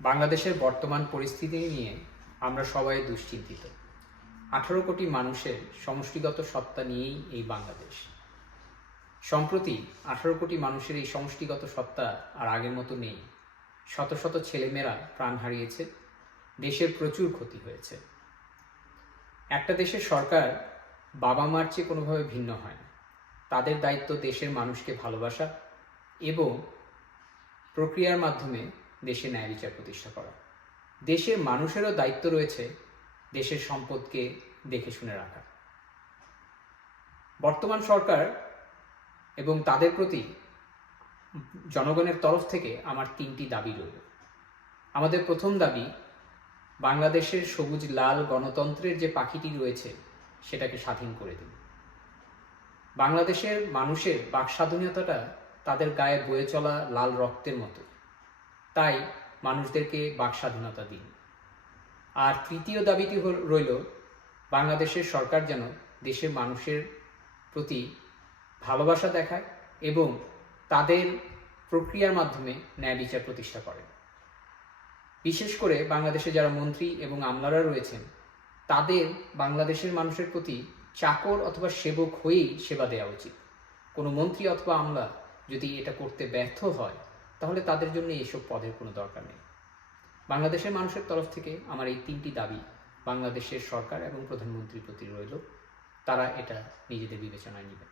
বাংলাদেশের বর্তমান পরিস্থিতি নিয়ে আমরা সবাই দুশ্চিন্তিত। 18 কোটি মানুষের সমষ্টিগত সত্তা নিয়েই এই বাংলাদেশ। সম্প্রতি 18 কোটি মানুষের এই সমষ্টিগত সত্তা আর আগের মতো নেই। শত শত ছেলেমেয়েরা প্রাণ হারিয়েছে, দেশের প্রচুর ক্ষতি হয়েছে। একটা দেশের সরকার বাবা মার চেয়ে কোনোভাবে ভিন্ন হয় না। তাদের দায়িত্ব দেশের মানুষকে ভালোবাসা এবং প্রক্রিয়ার মাধ্যমে দেশে ন্যায় বিচার প্রতিষ্ঠা করা। দেশের মানুষেরও দায়িত্ব রয়েছে দেশের সম্পদকে দেখে শুনে রাখা। বর্তমান সরকার এবং তাদের প্রতি জনগণের তরফ থেকে আমার 3টি দাবি রইল। আমাদের প্রথম দাবি, বাংলাদেশের সবুজ লাল গণতন্ত্রের যে পাখিটি রয়েছে সেটাকে স্বাধীন করে দিন। বাংলাদেশের মানুষের বাক স্বাধীনতাটা তাদের গায়ে বয়ে চলা লাল রক্তের মতো, তাই মানুষদেরকে বাক স্বাধীনতা দিন। আর তৃতীয় দাবিটি রইল, বাংলাদেশের সরকার যেন দেশের মানুষের প্রতি ভালোবাসা দেখায় এবং তাদের প্রক্রিয়ার মাধ্যমে ন্যায় বিচার প্রতিষ্ঠা করে। বিশেষ করে বাংলাদেশে যারা মন্ত্রী এবং আমলারা রয়েছেন, তাদের বাংলাদেশের মানুষের প্রতি চাকর অথবা সেবক হয়েই সেবা দেওয়া উচিত। কোনো মন্ত্রী অথবা আমলা যদি এটা করতে ব্যর্থ হয়, তাহলে তাদের জন্য এইসব পদের কোনো দরকার নেই। বাংলাদেশের মানুষের তরফ থেকে আমার এই 3টি দাবি বাংলাদেশের সরকার এবং প্রধানমন্ত্রীর প্রতি রইল। তারা এটা নিজেদের বিবেচনায় নেবেন।